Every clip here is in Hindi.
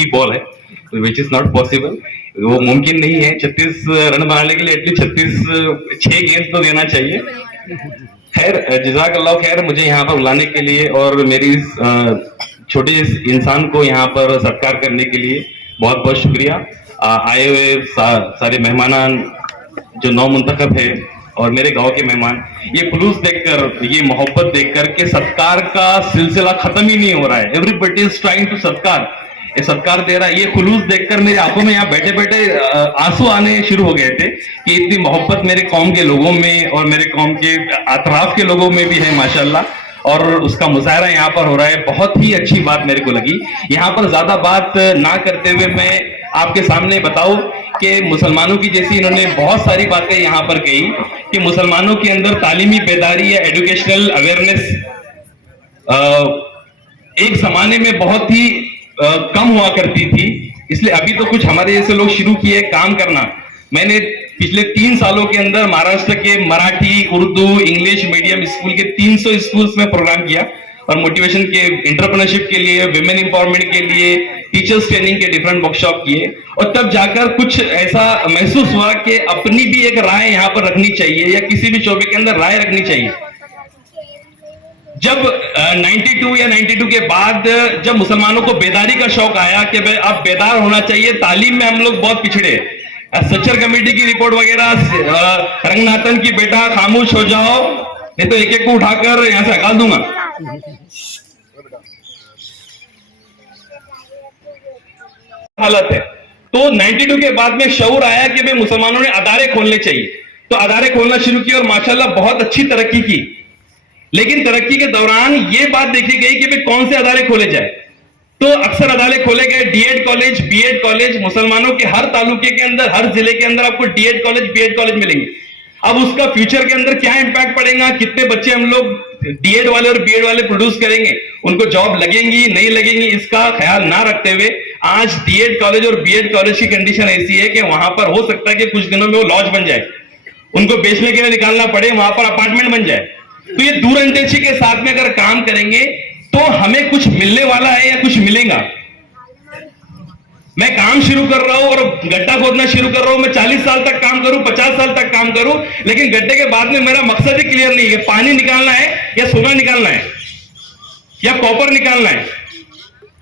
की बॉल है, विच इज नॉट पॉसिबल। वो मुमकिन नहीं है। 36 रन बनाने के लिए एटलीस्ट 6 गेंद तो देना चाहिए। खैर, जज़ाकल्लाह खैर, मुझे यहाँ पर बुलाने के लिए और मेरी छोटे इंसान को यहाँ पर सत्कार करने के लिए बहुत बहुत शुक्रिया। आए हुए सारे मेहमान जो नौ मुंतखब है और मेरे गांव के मेहमान, ये खुलूस देखकर, ये मोहब्बत देखकर के सत्कार का सिलसिला खत्म ही नहीं हो रहा है। एवरीबडी इज ट्राइंग टू सत्कार, ये सत्कार दे रहा है। ये खुलूस देखकर मेरी आंखों में यहाँ बैठे बैठे आंसू आने शुरू हो गए थे कि इतनी मोहब्बत मेरे कौम के लोगों में और मेरे कौम के अतराफ के लोगों में भी है माशाल्लाह, और उसका मुजाहरा यहाँ पर हो रहा है। बहुत ही अच्छी बात मेरे को लगी। यहाँ पर ज्यादा बात ना करते हुए मैं आपके सामने बताऊं कि मुसलमानों की जैसी इन्होंने बहुत सारी बातें यहाँ पर कही कि मुसलमानों के अंदर तालीमी बेदारी या एजुकेशनल अवेयरनेस एक जमाने में बहुत ही कम हुआ करती थी, इसलिए अभी तो कुछ हमारे जैसे लोग शुरू किए काम करना। मैंने पिछले 3 सालों के अंदर महाराष्ट्र के Marathi, Urdu, English medium school के 300 स्कूल्स में प्रोग्राम किया और मोटिवेशन के, एंटरप्रेन्योरशिप के लिए, विमेन एम्पावरमेंट के लिए, टीचर्स ट्रेनिंग के डिफरेंट वर्कशॉप किए, और तब जाकर कुछ ऐसा महसूस हुआ कि अपनी भी एक राय यहाँ पर रखनी चाहिए या किसी भी शोबे के अंदर राय रखनी चाहिए। जब 92 या 92 के बाद जब मुसलमानों को बेदारी का शौक आया कि भाई अब बेदार होना चाहिए, तालीम में हम लोग बहुत पिछड़े, सच्चर कमेटी की रिपोर्ट वगैरह, रंगनाथन की बेटा खामोश हो जाओ नहीं तो एक एक को उठाकर यहां से हटा दूंगा। हालत है। तो 92 के बाद में शऊर आया कि भाई मुसलमानों ने अदारे खोलने चाहिए, तो अदारे खोलना शुरू किए और माशाल्लाह बहुत अच्छी तरक्की की। लेकिन तरक्की के दौरान ये बात देखी गई कि भाई कौन से अदारे खोले जाए, तो अक्सर अदारे खोले गए डीएड कॉलेज, बीएड कॉलेज। मुसलमानों के हर तालुके के अंदर, हर जिले के अंदर आपको डीएड कॉलेज, बीएड कॉलेज मिलेंगे। अब उसका फ्यूचर के अंदर क्या इंपैक्ट पड़ेगा, कितने बच्चे हम लोग डीएड वाले और बीएड वाले प्रोड्यूस करेंगे, उनको जॉब लगेंगी नहीं लगेंगी, इसका ख्याल ना रखते हुए आज डीएड कॉलेज और बीएड कॉलेज की कंडीशन ऐसी है कि वहां पर हो सकता है कि कुछ दिनों में वो लॉज बन जाए, उनको बेचने के लिए निकालना पड़े, वहां पर अपार्टमेंट बन जाए। तो ये दूरअंदेशी के साथ में अगर काम करेंगे तो हमें कुछ मिलने वाला है या कुछ मिलेगा। मैं काम शुरू कर रहा हूं और गड्ढा खोदना शुरू कर रहा हूं, मैं 40 साल तक काम करूं, 50 साल तक काम करूं, लेकिन गड्ढे के बाद में मेरा मकसद ही क्लियर नहीं है, पानी निकालना है या सोना निकालना है या कॉपर निकालना है।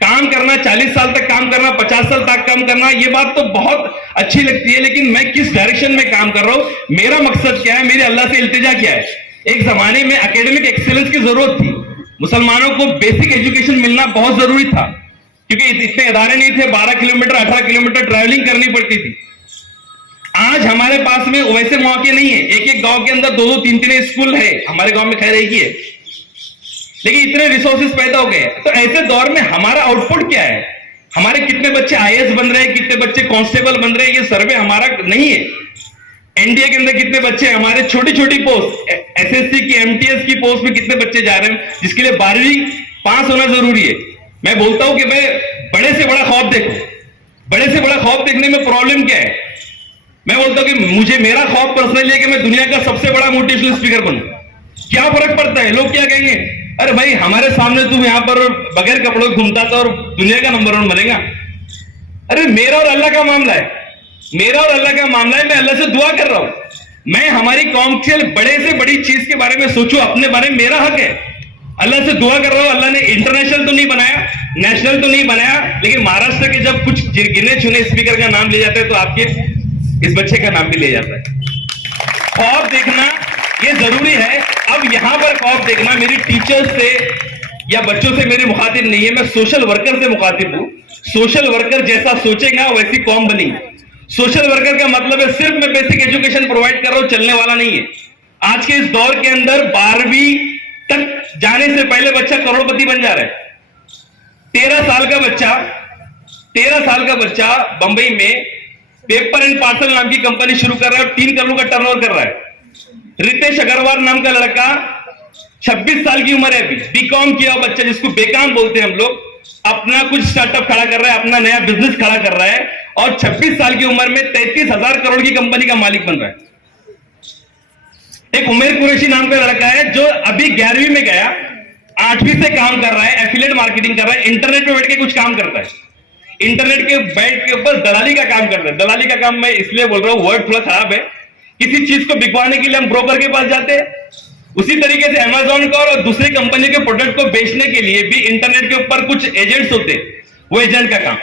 काम करना, 40 साल तक काम करना, 50 साल तक काम करना, ये बात तो बहुत अच्छी लगती है, लेकिन मैं किस डायरेक्शन में काम कर रहा हूं, मेरा मकसद क्या है, मेरे अल्लाह से इल्तिजा क्या है। एक जमाने में एकेडमिक एक्सीलेंस की जरूरत थी, मुसलमानों को बेसिक एजुकेशन मिलना बहुत जरूरी था, क्योंकि इतने इदारे नहीं थे, 12 किलोमीटर 18 किलोमीटर ट्रैवलिंग करनी पड़ती थी। आज हमारे पास में वैसे मौके नहीं है, एक एक गांव के अंदर 2-2 3-3 स्कूल है, हमारे गांव में खैर एक ही है, लेकिन इतने रिसोर्सेज पैदा हो गए। तो ऐसे दौर में हमारा आउटपुट क्या है, हमारे कितने बच्चे आईएएस बन रहे हैं, कितने बच्चे कांस्टेबल बन रहे हैं, ये सर्वे हमारा नहीं है। एनडीए के अंदर कितने बच्चे, हमारे छोटी छोटी पोस्ट, एसएससी की, एमटीएस की पोस्ट में कितने बच्चे जा रहे हैं, जिसके लिए 12वीं पास होना जरूरी है। मैं बोलता हूं कि मैं बड़े से बड़ा ख्वाब देखो, बड़े से बड़ा ख्वाब देखने में प्रॉब्लम क्या है। मैं बोलता हूं कि मुझे, मेरा ख्वाब पर्सनली है कि मैं दुनिया का सबसे बड़ा मोटिवेशनल स्पीकर बनूं। क्या फर्क पड़ता है, लोग क्या कहेंगे, अरे भाई हमारे सामने तुम यहां पर बगैर कपड़ों घूमता था और दुनिया का नंबर 1 बनेगा। अरे मेरा और अल्लाह का मामला है, मेरा और अल्लाह का मामला है, मैं अल्लाह से दुआ कर रहा हूं, मैं हमारी कौम के बड़े से बड़ी चीज के बारे में सोचूं, अपने बारे में मेरा हक है। अल्लाह से दुआ कर रहा हूं, अल्लाह ने इंटरनेशनल तो नहीं बनाया, नेशनल तो नहीं बनाया, लेकिन महाराष्ट्र के जब कुछ गिने चुने स्पीकर का नाम ले जाते हैं तो आपके इस बच्चे का नाम भी ले जाता है। ख्वाब देखना ये जरूरी है। अब यहां पर ख्वाब देखना मेरी टीचर्स से या बच्चों से मेरी मुखातिब नहीं है, मैं सोशल वर्कर से मुखातिब हूं। सोशल वर्कर जैसा सोचेगा वैसी कौम बनी। सोशल वर्कर का मतलब है सिर्फ मैं बेसिक एजुकेशन प्रोवाइड कर रहा हूं, चलने वाला नहीं है। आज के इस दौर के अंदर 12वीं तक जाने से पहले बच्चा करोड़पति बन जा रहा है। 13 साल का बच्चा बंबई में पेपर एंड पार्सल नाम की कंपनी शुरू कर रहा है और 3 करोड़ का टर्नओवर कर रहा है। रितेश अग्रवाल नाम का लड़का 26 साल की उम्र है, अभी बीकॉम किया बच्चा, जिसको बेकाम बोलते हैं हम लोग, अपना कुछ स्टार्टअप खड़ा कर रहा है, अपना नया बिजनेस खड़ा कर रहा है और 26 साल की उम्र में 33,000 करोड़ की कंपनी का मालिक बन रहा है। एक उमेर कुरैशी नाम का लड़का है जो अभी 11वीं में गया, 8वीं से काम कर रहा है, एफिलिएट मार्केटिंग कर रहा है, इंटरनेट पे बैठ के कुछ काम करता है। इंटरनेट के बैठ के ऊपर दलाली का काम कर रहे हैं। दलाली का काम मैं इसलिए बोल रहा हूं, वर्ड थोड़ा खराब है। किसी चीज को बिकवाने के लिए हम ब्रोकर के पास जाते हैं, उसी तरीके से अमेजॉन का और दूसरी कंपनी के प्रोडक्ट को बेचने के लिए भी इंटरनेट के ऊपर कुछ एजेंट्स होते हैं, वो एजेंट का काम।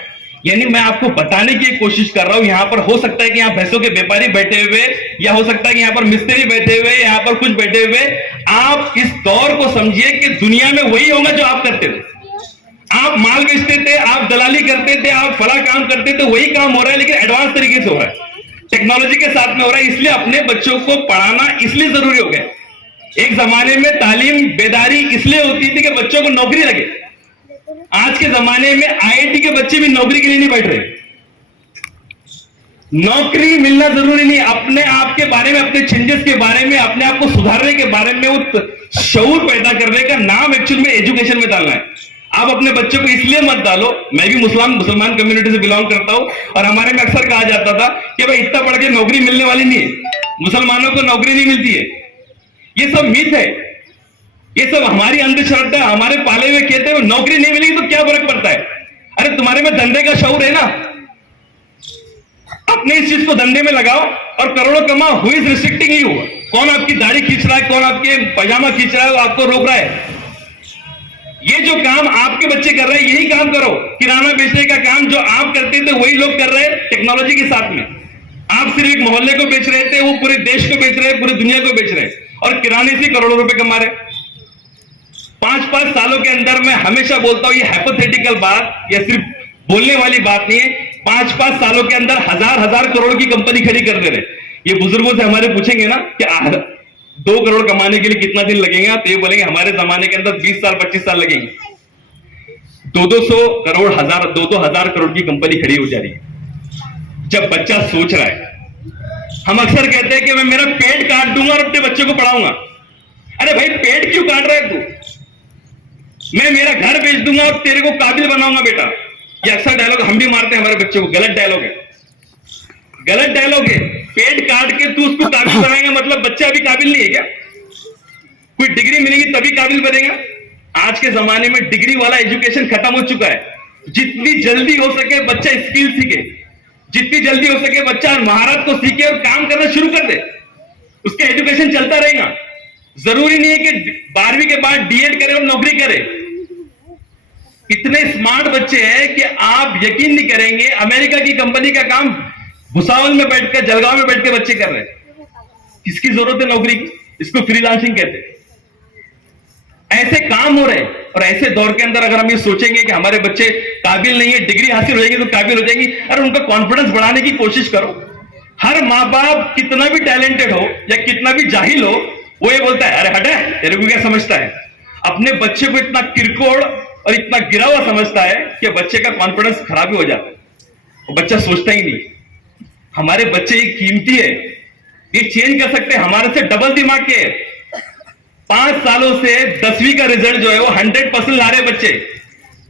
यानी मैं आपको बताने की कोशिश कर रहा हूं, यहां पर हो सकता है कि यहां भैंसों के व्यापारी बैठे हुए, या हो सकता है कि यहां पर मिस्त्री बैठे हुए, यहां पर कुछ बैठे हुए। आप इस दौर को समझिए कि दुनिया में वही होगा जो आप करते थे। आप माल बेचते थे, आप दलाली करते थे, आप फला काम करते थे, वही काम हो रहा है, लेकिन एडवांस तरीके से हो रहा है, टेक्नोलॉजी के साथ में हो रहा है। इसलिए अपने बच्चों को पढ़ाना इसलिए जरूरी हो गया। एक जमाने में तालीम बेदारी इसलिए होती थी कि बच्चों को नौकरी लगे। आज के जमाने में आईआईटी के बच्चे भी नौकरी के लिए नहीं बैठ रहे। नौकरी मिलना जरूरी नहीं, अपने आप के बारे में, अपने चेंजेस के बारे में, अपने आप को सुधारने के बारे में वो शऊर पैदा करने का नाम एक्चुअल में एजुकेशन में डालना है। आप अपने बच्चों को इसलिए मत डालो। मैं भी मुसलमान कम्युनिटी से बिलोंग करता हूं, और हमारे में अक्सर कहा जाता था कि भाई इतना पढ़ के नौकरी मिलने वाली नहीं है, मुसलमानों को नौकरी नहीं मिलती है। ये सब मिथ है, ये सब हमारी अंधश्रद्धा, हमारे पाले हुए कहते हैं नौकरी नहीं मिलेगी तो क्या फर्क पड़ता है। अरे तुम्हारे में धंधे का शऊर है ना, अपने इस चीज को धंधे में लगाओ और करोड़ों कमाओ। Who is restricting you? कौन आपकी दाढ़ी खींच रहा है, कौन आपके पैजामा खींच रहा है, वो आपको रोक रहा है? ये जो काम आपके बच्चे कर रहे हैं, यही काम करो। किराना बेचने का काम जो आप करते थे वही लोग कर रहे हैं टेक्नोलॉजी के साथ में। आप सिर्फ एक मोहल्ले को बेच रहे थे, वो पूरे देश को बेच रहे हैं, पूरी दुनिया को बेच रहे हैं, और किराने से करोड़ों रुपए कमा रहे। 5-5 सालों के अंदर, मैं हमेशा बोलता हूं, ये हाइपोथेटिकल बात या सिर्फ बोलने वाली बात नहीं है, 5-5 सालों के अंदर हजार करोड़ की कंपनी खड़ी कर दे रहे। ये बुजुर्गों से हमारे पूछेंगे ना कि 2 करोड़ कमाने के लिए कितना दिन लगेगा, तो ये बोलेंगे हमारे जमाने के अंदर 20 साल 25 साल लगेंगे। 200 करोड़, 2,000 करोड़ की कंपनी खड़ी हो जा रही है। जब बच्चा सोच रहा है, हम अक्सर कहते हैं कि मैं मेरा पेट काट दूंगा और अपने बच्चों को पढ़ाऊंगा। अरे भाई, पेट क्यों काट रहा है तू? मैं मेरा घर बेच दूंगा और तेरे को काबिल बनाऊंगा बेटा। ये अक्सर डायलॉग हम भी मारते हैं हमारे बच्चों को, गलत डायलॉग है, गलत डायलॉग है। पेट काट के तू उसको काबिल बनाएगा, मतलब बच्चा अभी काबिल नहीं है क्या? कोई डिग्री मिलेगी तभी काबिल बनेगा? आज के जमाने में डिग्री वाला एजुकेशन खत्म हो चुका है। जितनी जल्दी हो सके बच्चा स्किल सीखे, जितनी जल्दी हो सके बच्चा महारत को सीखे और काम करना शुरू कर दे, उसका एजुकेशन चलता रहेगा। जरूरी नहीं है कि 12वीं के बाद डीएड करे और नौकरी करे। इतने स्मार्ट बच्चे हैं कि आप यकीन नहीं करेंगे, अमेरिका की कंपनी का काम भुसावल में बैठकर, जलगांव में बैठ के बच्चे कर रहे हैं। किसकी जरूरत है नौकरी की? इसको फ्रीलांसिंग कहते हैं। ऐसे काम हो रहे हैं, और ऐसे दौर के अंदर अगर हम ये सोचेंगे कि हमारे बच्चे काबिल नहीं है, डिग्री हासिल हो जाएगी तो काबिल हो जाएंगी, अरे उनका कॉन्फिडेंस बढ़ाने की कोशिश करो। हर माँ बाप कितना भी टैलेंटेड हो या कितना भी जाहिल हो, वो ये बोलता है अरे हटे, तेरे को क्या समझता है। अपने बच्चे को इतना किरकोड़ और इतना गिरा हुआ समझता है कि बच्चे का कॉन्फिडेंस खराब ही हो जाता है, वो बच्चा सोचता ही नहीं। हमारे बच्चे ये कीमती है, ये चेंज कर सकते हैं, हमारे से डबल दिमाग के। 5 सालों से 10वीं का रिजल्ट जो है वो 100% ला रहे बच्चे,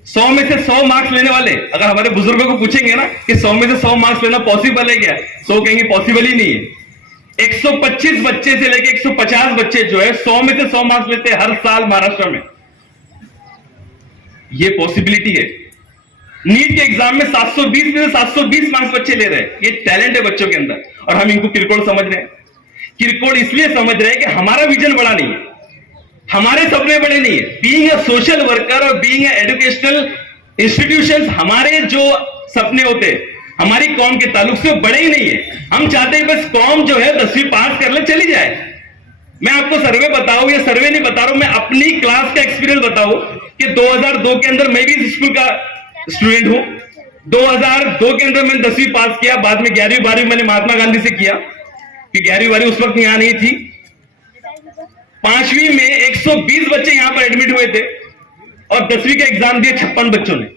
100 में से 100 मार्क्स लेने वाले। अगर हमारे बुजुर्गों को पूछेंगे ना कि 100 में से 100 मार्क्स लेना पॉसिबल है क्या, 100 कहेंगे पॉसिबल ही नहीं है। 125 बच्चे से लेके 150 बच्चे जो है 100 में से 100 मार्क्स लेते हैं हर साल महाराष्ट्र में। ये पॉसिबिलिटी है। नीट के एग्जाम में 720 में से 720 मार्क्स बच्चे ले रहे हैं। ये टैलेंट है बच्चों के अंदर, और हम इनको किरकोड़ समझ रहे हैं। किरकोड़ इसलिए समझ रहे हैं कि हमारा विजन बड़ा नहीं है, हमारे सपने बड़े नहीं है। बीइंग अ सोशल वर्कर और बीइंग अ एजुकेशनल इंस्टीट्यूशंस, हमारे जो सपने होते हैं हमारी कौम के ताल्लुक से, वो बड़े ही नहीं है। हम चाहते हैं बस कौम जो है 10वीं पास कर ले, चली जाए। मैं आपको सर्वे बताऊं या सर्वे नहीं बता रहा हूं, मैं अपनी क्लास का एक्सपीरियंस बताऊं कि 2002 के अंदर मैं भी इस स्कूल का स्टूडेंट हूं। 2002 के अंदर मैंने 10वीं पास किया, बाद में 11वीं 12वीं मैंने महात्मा गांधी से किया, कि 11वीं 12वीं उस वक्त यहां नहीं थी। 5वीं में 120 बच्चे यहां पर एडमिट हुए थे, और 10वीं का एग्जाम दिए 56 बच्चों ने।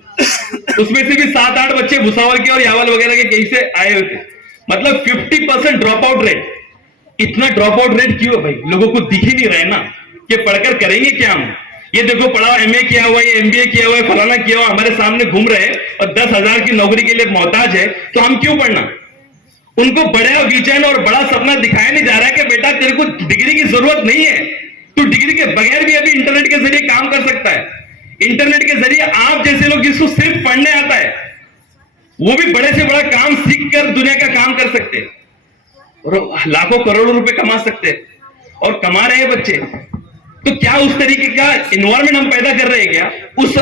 उसमें से भी 7-8 बच्चे भुसावल के और यावल वगैरह के कहीं से आए हुए थे। मतलब 50% ड्रॉप आउट रेट। इतना ड्रॉप आउट रेट क्यों है भाई? लोगों को दिख ही नहीं रहा है ना कि पढ़कर करेंगे क्या हम। ये देखो, पढ़ा एमए किया हुआ है, एमबीए किया हुआ है, फलाना किया हुआ, हमारे सामने घूम रहे हैं और 10,000 की नौकरी के लिए मोहताज है, तो हम क्यों पढ़ना? उनको बड़ा विजन और बड़ा सपना दिखाया नहीं जा रहा है कि बेटा तेरे को डिग्री की जरूरत नहीं है, तू डिग्री के बगैर भी अभी इंटरनेट के जरिए काम कर सकता है। इंटरनेट के जरिए आप जैसे लोग जिसको सिर्फ पढ़ने आता है, वो भी बड़े से बड़ा काम सीख कर दुनिया का काम कर सकते हैं और लाखों करोड़ों रुपए कमा सकते हैं और कमा रहे हैं बच्चे। तो क्या उस तरीके का इन्वायरमेंट हम पैदा कर रहे हैं क्या? उस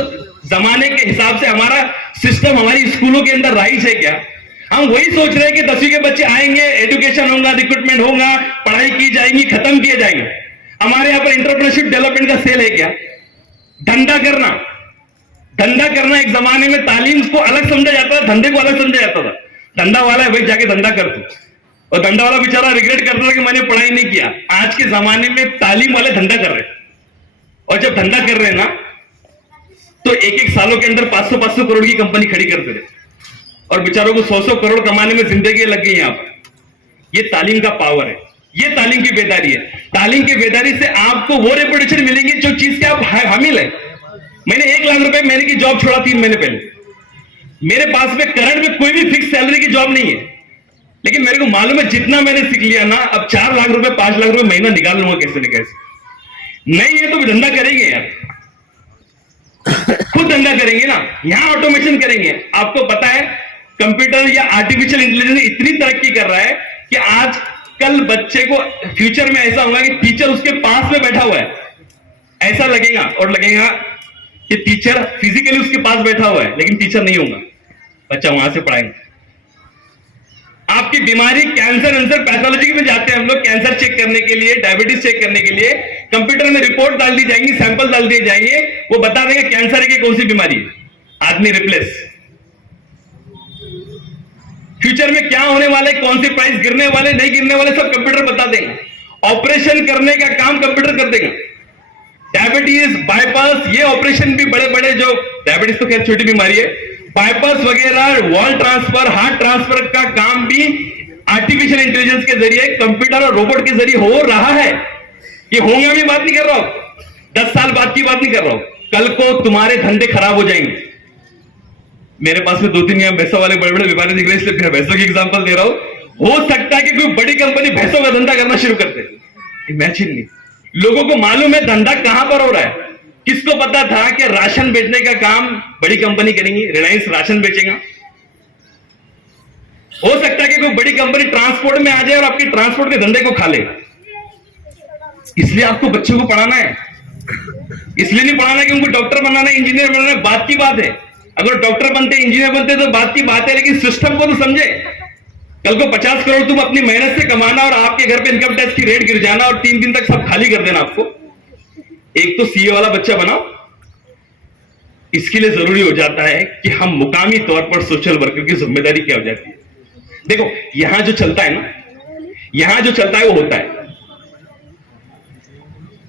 जमाने के हिसाब से हमारा सिस्टम हमारी स्कूलों के अंदर राइज है क्या? हम वही सोच रहे हैं कि 10वीं के बच्चे आएंगे, एजुकेशन होगा, रिक्रूटमेंट होगा, पढ़ाई की जाएगी, खत्म किए जाएंगे। हमारे यहां पर एंटरप्रेन्योरशिप डेवलपमेंट का सेल है क्या? धंधा करना एक जमाने में तालीम को अलग समझा जाता था, धंधे को अलग समझा जाता था। धंधा वाला है भाई, जाके धंधा कर तू, और धंधा वाला बेचारा रिग्रेट करता था कि मैंने पढ़ाई नहीं किया। आज के जमाने में तालीम वाले धंधा कर रहे हैं, और जब धंधा कर रहे हैं ना तो एक सालों के अंदर 500 करोड़ की कंपनी खड़ी करते थे और बेचारों को 100 करोड़ कमाने में जिंदगी लग गई। यहां पर ये तालीम का पावर है, ये तालीम की बेदारी है। तालीम की बेदारी से आपको वो रेपुटेशन मिलेंगे जो चीज के आप हामिल है। मैंने 1 लाख रुपए महीने की जॉब छोड़ा 3 महीने पहले। मेरे पास में करंट में कोई भी फिक्स सैलरी की जॉब नहीं है, लेकिन मेरे को मालूम है जितना मैंने सीख लिया ना, अब 4 लाख रुपए 5 लाख रुपए महीना निकाल लूंगा कैसे न कैसे। नहीं है तो धंधा करेंगे यार, खुद धंधा करेंगे ना। यहां ऑटोमेशन करेंगे। आपको पता है कंप्यूटर या आर्टिफिशियल इंटेलिजेंस इतनी तरक्की कर रहा है कि आज कल बच्चे को फ्यूचर में ऐसा होगा कि टीचर उसके पास में बैठा हुआ है, ऐसा लगेगा, और लगेगा कि टीचर फिजिकली उसके पास बैठा हुआ है लेकिन टीचर नहीं होगा, बच्चा वहां से पढ़ाएंगे। आपकी बीमारी कैंसर पैथोलॉजी में जाते हैं हम लोग कैंसर चेक करने के लिए, डायबिटीज चेक करने के लिए, कंप्यूटर में रिपोर्ट डाल दी जाएंगी, सैंपल डाल दिए जाएंगे, वो बता देंगे कैंसर है कि कौन सी बीमारी है, आदमी रिप्लेस। फ्यूचर में क्या होने वाले, कौन से प्राइस गिरने वाले, नहीं गिरने वाले, सब कंप्यूटर बता देंगे। ऑपरेशन करने का काम कंप्यूटर कर देगा। डायबिटीज, बाईपास, ये ऑपरेशन भी बड़े बड़े, जो डायबिटीज तो खैर छोटी बीमारी है, बाईपास वगैरह, वॉल ट्रांसफर, हार्ट ट्रांसफर का काम भी आर्टिफिशियल इंटेलिजेंस के जरिए, कंप्यूटर और रोबोट के जरिए हो रहा है। ये होंगे भी बात नहीं कर रहा हूं, 10 साल बाद की बात नहीं कर रहा हूं। कल को तुम्हारे धंधे खराब हो जाएंगे। मेरे पास में 2-3 यहां भैंसों वाले बड़े बड़े व्यापारी दिख रहे हैं, इसलिए भैंसों की एग्जांपल दे रहा हूं। हो सकता है कि कोई बड़ी कंपनी भैंसों का धंधा करना शुरू कर दे। इमेजिन नहीं, लोगों को मालूम है धंधा कहां पर हो रहा है। किसको पता था कि राशन बेचने का काम बड़ी कंपनी करेंगी, रिलायंस राशन बेचेगा। हो सकता है कि कोई बड़ी कंपनी ट्रांसपोर्ट में आ जाए और आपके ट्रांसपोर्ट के धंधे को खा ले। इसलिए आपको बच्चों को पढ़ाना है, इसलिए नहीं पढ़ाना कि उनको डॉक्टर बनाना है, इंजीनियर बनाना है, बात की बात है। अगर डॉक्टर बनते, इंजीनियर बनते तो बात की बात है, लेकिन सिस्टम को तो समझे। कल को 50 करोड़ तुम अपनी मेहनत से कमाना और आपके घर पे इनकम टैक्स की रेट गिर जाना और 3 दिन तक सब खाली कर देना आपको। एक तो सीए वाला बच्चा बनाओ। इसके लिए जरूरी हो जाता है कि हम मुकामी तौर पर सोशल वर्कर की जिम्मेदारी क्या हो जाती है। देखो यहां जो चलता है ना, यहां जो चलता है वो होता है।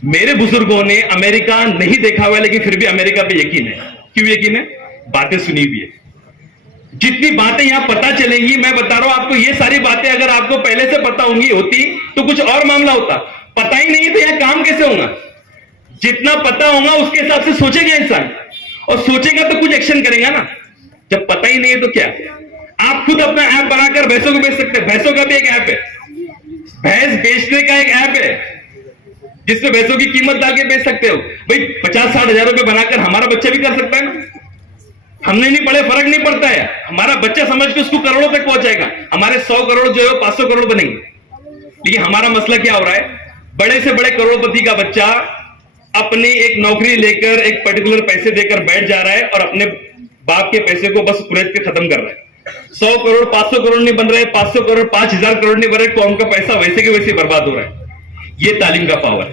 मेरे बुजुर्गों ने अमेरिका नहीं देखा हुआ, लेकिन फिर भी अमेरिका पे यकीन है। क्यों यकीन है? बातें सुनी भी है। जितनी बातें यहां पता चलेंगी, मैं बता रहा हूं आपको, ये सारी बातें अगर आपको पहले से पता होती तो कुछ और मामला होता। पता ही नहीं है तो यहां काम कैसे होगा? जितना पता होगा उसके हिसाब से सोचेगा इंसान, और सोचेगा तो कुछ एक्शन करेगा ना। जब पता ही नहीं है तो क्या? आप खुद अपना ऐप बनाकर भैंसों को बेच सकते हैं। भैंसों का भी एक ऐप है, भैंस बेचने का एक ऐप है, जिसमें भैंसों की कीमत डाल के बेच सकते हो। भाई 50-60 हजार रुपए बनाकर हमारा बच्चा भी कर सकता है ना। हमने नहीं पढ़े, फर्क नहीं पड़ता है। हमारा बच्चा समझ के उसको करोड़ों तक पहुंचाएगा। हमारे 100 करोड़ जो है 500 करोड़ बनेंगे। लेकिन हमारा मसला क्या हो रहा है? बड़े से बड़े करोड़पति का बच्चा अपनी एक नौकरी लेकर एक पर्टिकुलर पैसे देकर बैठ जा रहा है और अपने बाप के पैसे को बस कुरेद के खत्म कर रहा है। 100 करोड़ 500 करोड़ नहीं बन रहे, 500 करोड़ 5000 करोड़ नहीं बन रहे, कौम का पैसा वैसे के वैसे बर्बाद हो रहा है। ये तालीम का पावर है,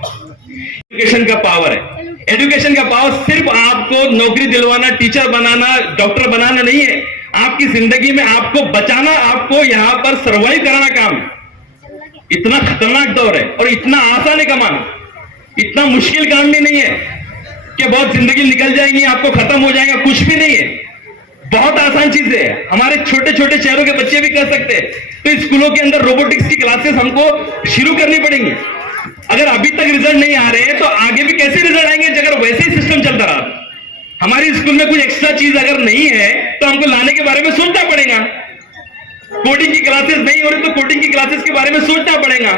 एजुकेशन का पावर है। एजुकेशन का पावर सिर्फ आपको नौकरी दिलवाना, टीचर बनाना, डॉक्टर बनाना नहीं है। आपकी जिंदगी में आपको बचाना, आपको यहां पर सर्वाइव कराना काम है। इतना खतरनाक दौर है और इतना आसान है कमाना। इतना मुश्किल काम भी नहीं है कि बहुत जिंदगी निकल जाएगी, आपको खत्म हो जाएगा, कुछ भी नहीं है। बहुत आसान चीज है। हमारे छोटे छोटे शहरों के बच्चे भी कर सकते हैं। तो स्कूलों के अंदर रोबोटिक्स की क्लासेस हमको शुरू करनी पड़ेंगी। अगर अभी तक रिजल्ट नहीं आ रहे हैं तो आगे भी कैसे रिजल्ट आएंगे अगर वैसे ही सिस्टम चलता रहा। हमारे स्कूल में कुछ एक्स्ट्रा चीज अगर नहीं है तो हमको लाने के बारे में सोचना पड़ेगा। कोडिंग की क्लासेस नहीं हो रही तो कोडिंग की क्लासेस के बारे में सोचना पड़ेगा।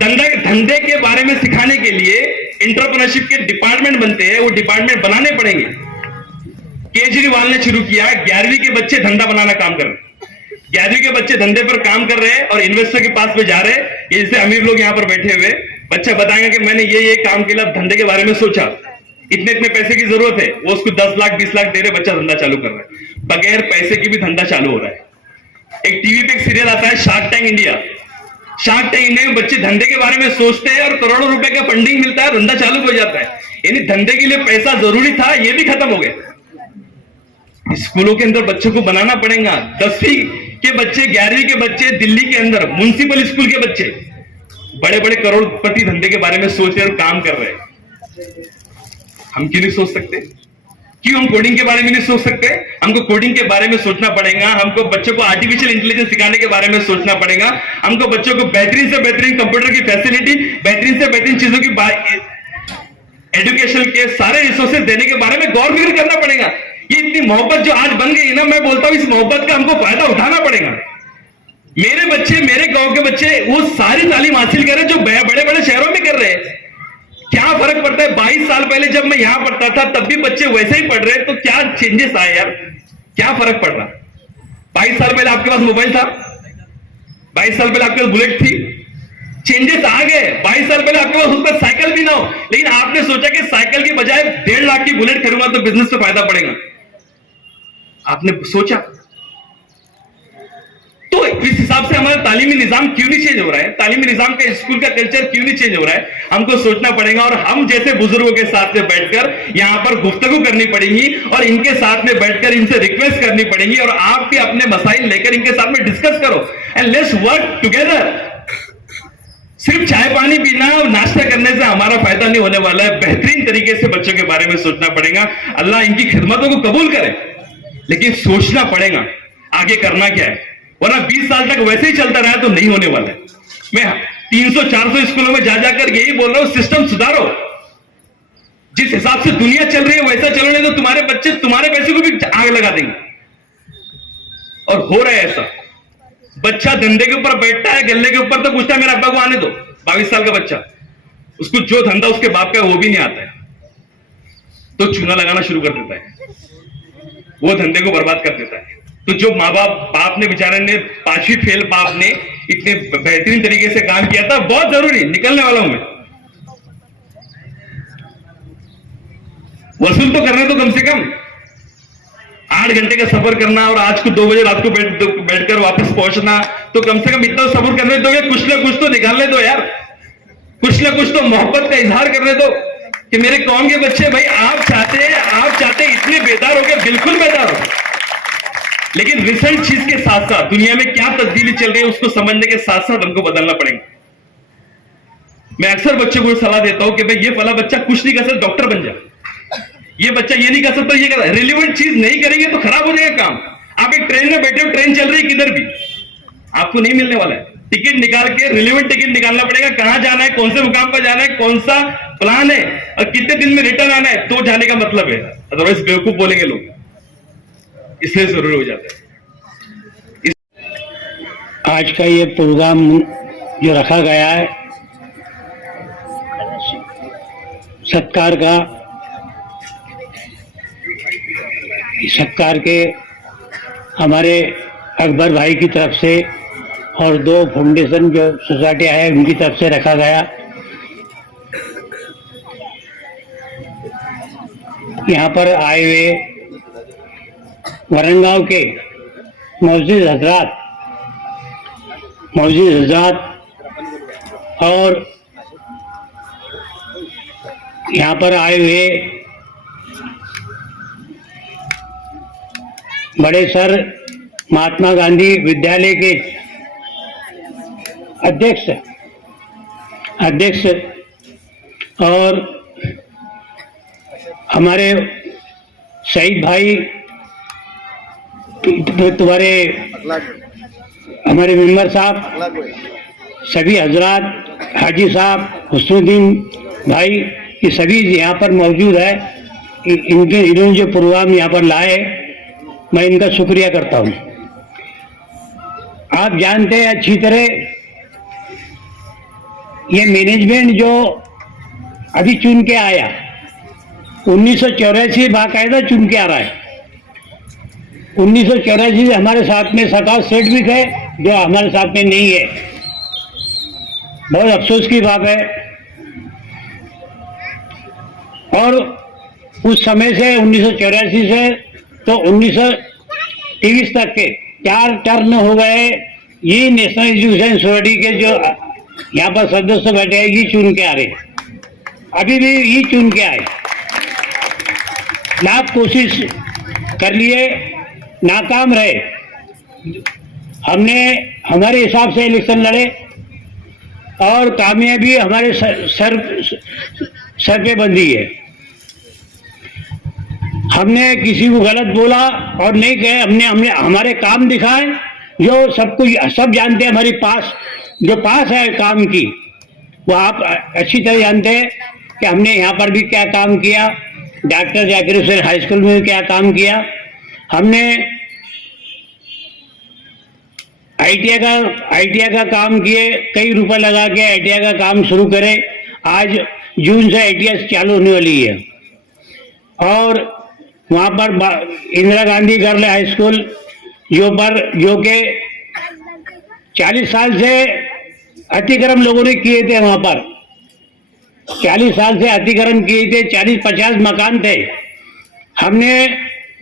धंधे के बारे में सिखाने के लिए एंटरप्रेन्योरशिप के डिपार्टमेंट बनते हैं, वो डिपार्टमेंट बनाने पड़ेंगे केजरीवाल ने शुरू किया, 11वीं के बच्चे धंधा बनाना काम कर रहे हैं। 11वीं के बच्चे धंधे पर काम कर रहे हैं और इन्वेस्टर के पास में जा रहे हैं। ये जैसे अमीर लोग यहां पर बैठे हुए बच्चे बताएंगे कि मैंने ये काम के लिए धंधे के बारे में सोचा, इतने इतने पैसे की जरूरत है, वो उसको 10 लाख 20 लाख दे रहे, बच्चा धंधा चालू कर रहा है। बगैर पैसे की भी धंधा चालू हो रहा है। एक टीवी पे एक सीरियल आता है shark tank India. Shark tank India में बच्चे धंधे के बारे में सोचते हैं और करोड़ों रुपए का फंडिंग मिलता है, धंधा चालू हो जाता है। यानी धंधे के लिए पैसा जरूरी था, ये भी खत्म हो गया। स्कूलों के अंदर बच्चों को बनाना पड़ेगा। 10वीं के बच्चे, 11वीं के बच्चे, दिल्ली के अंदर म्युनिसिपल स्कूल के बच्चे बड़े बड़े करोड़पति धंधे के बारे में सोच रहे और काम कर रहे हैं। हम क्यों नहीं सोच सकते? क्यों हम कोडिंग के बारे में नहीं सोच सकते? हमको कोडिंग के बारे में सोचना पड़ेगा। हमको बच्चों को आर्टिफिशियल इंटेलिजेंस सिखाने के बारे में सोचना पड़ेगा। हमको बच्चों को बेहतरीन से बेहतरीन कंप्यूटर की फैसिलिटी, बेहतरीन से बेहतरीन चीजों की एजुकेशन के सारे रिसोर्सेज देने के बारे में गौर फिक्र करना पड़ेगा। ये इतनी मोहब्बत जो आज बन गई ना, मैं बोलता हूं इस मोहब्बत का हमको फायदा उठाना पड़ेगा। मेरे बच्चे, मेरे गांव के बच्चे वो सारी तालीम हासिल कर रहे जो बड़े बड़े शहरों में कर रहे हैं। क्या फर्क पड़ता है? 22 साल पहले जब मैं यहां पढ़ता था तब भी बच्चे वैसे ही पढ़ रहे, तो क्या चेंजेस आए यार? क्या फर्क पड़ रहा? 22 साल पहले आपके पास मोबाइल था, 22 साल पहले आपके पास बुलेट थी, चेंजेस आ गए। 22 साल पहले आपके पास उस पर साइकिल भी ना हो, लेकिन आपने सोचा कि साइकिल की बजाय 1.5 लाख की बुलेट खरीदूंगा तो बिजनेस में फायदा पड़ेगा। आपने सोचा। तो इस हिसाब से हमारा तालीमी निजाम क्यों नहीं चेंज हो रहा है? तालीमी निजाम का, स्कूल का कल्चर क्यों नहीं चेंज हो रहा है? हमको सोचना पड़ेगा और हम जैसे बुजुर्गों के साथ में बैठकर यहां पर गुफ्तगू करनी पड़ेगी और इनके साथ में बैठकर इनसे रिक्वेस्ट करनी पड़ेगी और आप भी अपने मसाइल लेकर इनके साथ में डिस्कस करो एंड लेट्स वर्क टुगेदर। सिर्फ चाय पानी पीना और नाश्ता करने से हमारा फायदा नहीं होने वाला है। बेहतरीन तरीके से बच्चों के बारे में सोचना पड़ेगा। अल्लाह इनकी खिदमतों को कबूल करे, लेकिन सोचना पड़ेगा आगे करना क्या है, वरना 20 साल तक वैसे ही चलता रहा तो नहीं होने वाला है। मैं 300-400 स्कूलों में जा जाकर यही बोल रहा हूं, सिस्टम सुधारो। जिस हिसाब से दुनिया चल रही है वैसा चलने तो तुम्हारे बच्चे तुम्हारे पैसे को भी आग लगा देंगे। और हो रहा है ऐसा। बच्चा धंधे के ऊपर बैठता है, गले के ऊपर तो पूछता है मेरे अब्बा को आने दो। 22 साल का बच्चा, उसको जो धंधा उसके बाप का वो भी नहीं आता है, तो चूना लगाना शुरू कर देता है, वो धंधे को बर्बाद कर देता है। तो जो माँ बाप ने बेचारे ने 5वीं फेल बाप ने इतने बेहतरीन तरीके से काम किया था, बहुत जरूरी, निकलने वाला हूं मैं। वसूल तो करना, तो कम से कम 8 घंटे का सफर करना और आज को 2 बजे रात को बैठकर वापस पहुंचना, तो कम से कम इतना सफर करने दो, कुछ ना कुछ तो निकालने दो यार। कुछ ना कुछ तो मोहब्बत का इजहार करने दो कि मेरे कौम के बच्चे, भाई आप चाहते इतने बेदार हो गए, बिल्कुल बेदार हो, लेकिन रिसेंट चीज के साथ साथ दुनिया में क्या तब्दीली चल रही है उसको समझने के साथ साथ हमको बदलना पड़ेगा। मैं अक्सर बच्चों को सलाह देता हूं कि भाई ये वाला बच्चा कुछ नहीं कर सकता, डॉक्टर बन जा। ये बच्चा ये नहीं कर सकता, ये कर, रिलेवेंट चीज नहीं करेंगे तो खराब हो जाएगा काम। आप एक ट्रेन में बैठे हो, ट्रेन चल रही है किधर भी, आपको नहीं मिलने वाला है। टिकट निकाल के रिलेवेंट टिकट निकालना पड़ेगा, कहां जाना है, कौन से मुकाम पर जाना है, कौन सा प्लान है और कितने दिन में रिटर्न आना है, तो जाने का मतलब है। अदरवाइज बेवकूफ बोलेंगे लोग, इसलिए जरूरी हो जाता है। आज का ये प्रोग्राम जो रखा गया है सत्कार का, सत्कार के हमारे अकबर भाई की तरफ से और 2 फाउंडेशन जो सोसाइटी है उनकी तरफ से रखा गया। यहाँ पर आए हुए वरंगांव के मौजूद हजरात और यहाँ पर आए हुए बड़े सर महात्मा गांधी विद्यालय के अध्यक्ष और हमारे शहीद भाई तुम्हारे हमारे मेंबर साहब, सभी हजरात, हाजी साहब, हुस्नुद्दीन भाई, ये सभी यहाँ पर मौजूद है। इन्होंने जो प्रोग्राम यहाँ पर लाए, मैं इनका शुक्रिया करता हूँ। आप जानते हैं अच्छी तरह ये मैनेजमेंट जो अभी चुन के आया, 1984 बाकायदा चुन के आ रहा है। 1984 से हमारे साथ में सकाश सेठ भी थे, जो हमारे साथ में नहीं है। बहुत अफसोस की बात है। और उस समय से 1984 से तो 1923 तक के 4 टर्म हो गए। ये नेशनल एजुकेशन सोसाइटी के जो यहाँ पर सदस्य बैठे हैं, ये चुन के आ रहे, अभी भी ये चुन के आए। लाख कोशिश कर लिए, नाकाम रहे। हमने हमारे हिसाब से इलेक्शन लड़े और कामयाबी हमारे सर पे बंधी है। हमने किसी को गलत बोला और नहीं कहे, हमने हमारे काम दिखाए, जो सब जानते हैं। हमारी जो पास है काम की, वो आप अच्छी तरह जानते हैं कि हमने यहाँ पर भी क्या काम किया, doctor Zakir Hussain high school में भी क्या काम किया। हमने ITI का काम किए, कई रुपए लगा के ITI का काम शुरू करे। आज जून से ITI चालू होने वाली है। और वहाँ पर Indira Gandhi girl high school जो के 40 साल से अतिक्रमण लोगों ने किए थे, वहाँ पर 40 साल से अतिक्रमण किए थे, 40-50 मकान थे। हमने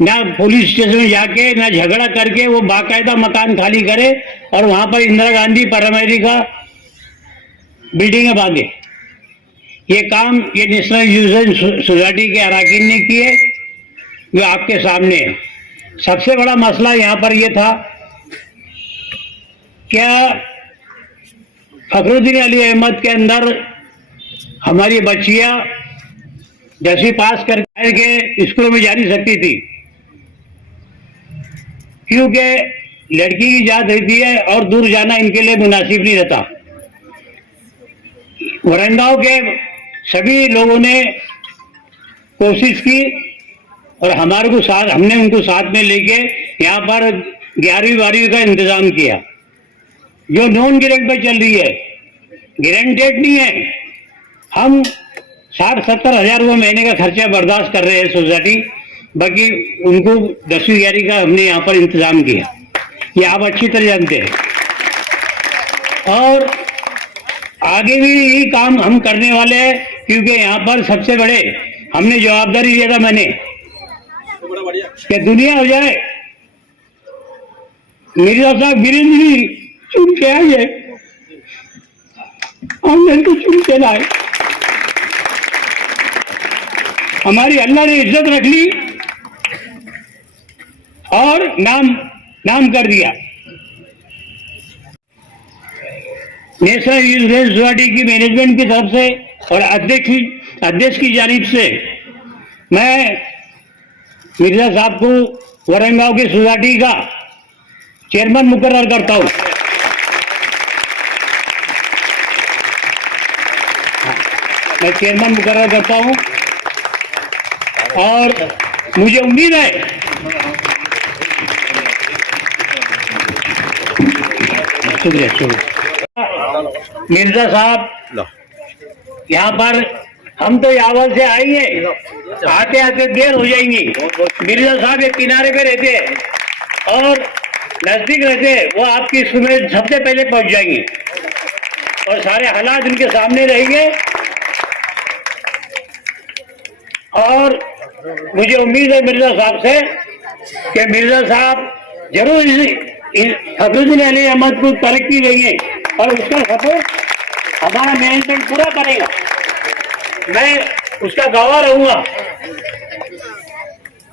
ना पुलिस स्टेशन में जाके ना झगड़ा करके वो बाकायदा मकान खाली करे और वहां पर इंदिरा गांधी पैरामेडिक का बिल्डिंग बांधे। ये काम ये नेशनल एजुकेशन सोसाइटी के अरकान ने किए, जो आपके सामने है। सबसे बड़ा मसला यहाँ पर ये था, क्या फखरुद्दीन अली अहमद के अंदर हमारी बच्चियां 10वीं पास करके स्कूलों में जा नहीं सकती थी, क्योंकि लड़की की जात रहती है और दूर जाना इनके लिए मुनासिब नहीं रहता। वरंगाओं के सभी लोगों ने कोशिश की और हमने उनको साथ में लेके यहाँ पर 11वीं-12वीं का इंतजाम किया, जो नॉन ग्रेड पे चल रही है, ग्रेडेड नहीं है। हम 60-70 हजार रुपये महीने का खर्चा बर्दाश्त कर रहे हैं सोसाइटी, बाकी उनको 10वीं-11वीं का हमने यहाँ पर इंतजाम किया, ये आप अच्छी तरह जानते हैं। और आगे भी यही काम हम करने वाले हैं, क्योंकि यहाँ पर सबसे बड़े हमने जवाबदारी दिया था मैंने कि दुनिया हो जाए। मिर्जा साहब वीरेंद्र जी चुन के आई है, हमने इनको चुन के लाए। हमारी अल्लाह ने इज्जत रख ली और नाम कर दिया। नेशनल एजुकेशन सोसाइटी की मैनेजमेंट की तरफ से और अध्यक्ष की जानिब से मैं मिर्जा साहब को वरंगांव की सोसाइटी का चेयरमैन मुकर्रर करता हूँ। मैं चेयरमैन मुकर्रर करता हूँ और मुझे उम्मीद है मिर्जा साहब यहाँ पर हम तो यावल से आएंगे, आते आते देर हो जाएंगी। मिर्जा साहब एक किनारे पे रहते हैं और नजदीक रहते हैं, वो आपकी स्कूल में सबसे पहले पहुंच जाएंगे और सारे हालात उनके सामने रहेंगे। और मुझे उम्मीद है मिर्जा साहब से कि मिर्जा साहब जरूर फखरुद्दीन अली अहमद को तरक्की देंगे और उसका सपोर्ट हमारा मैनेजमेंट पूरा करेगा। मैं उसका गवाह रहूंगा।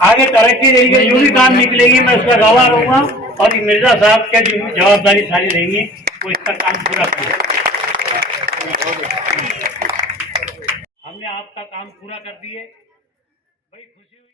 आगे तरक्की देंगे, जो भी काम निकलेगी मैं उसका गवाह रहूंगा और मिर्जा साहब की जो जवाबदारी सारी रहेंगी वो इसका काम पूरा करेंगे। हमने आपका काम पूरा कर दिए, बड़ी खुशी हुई।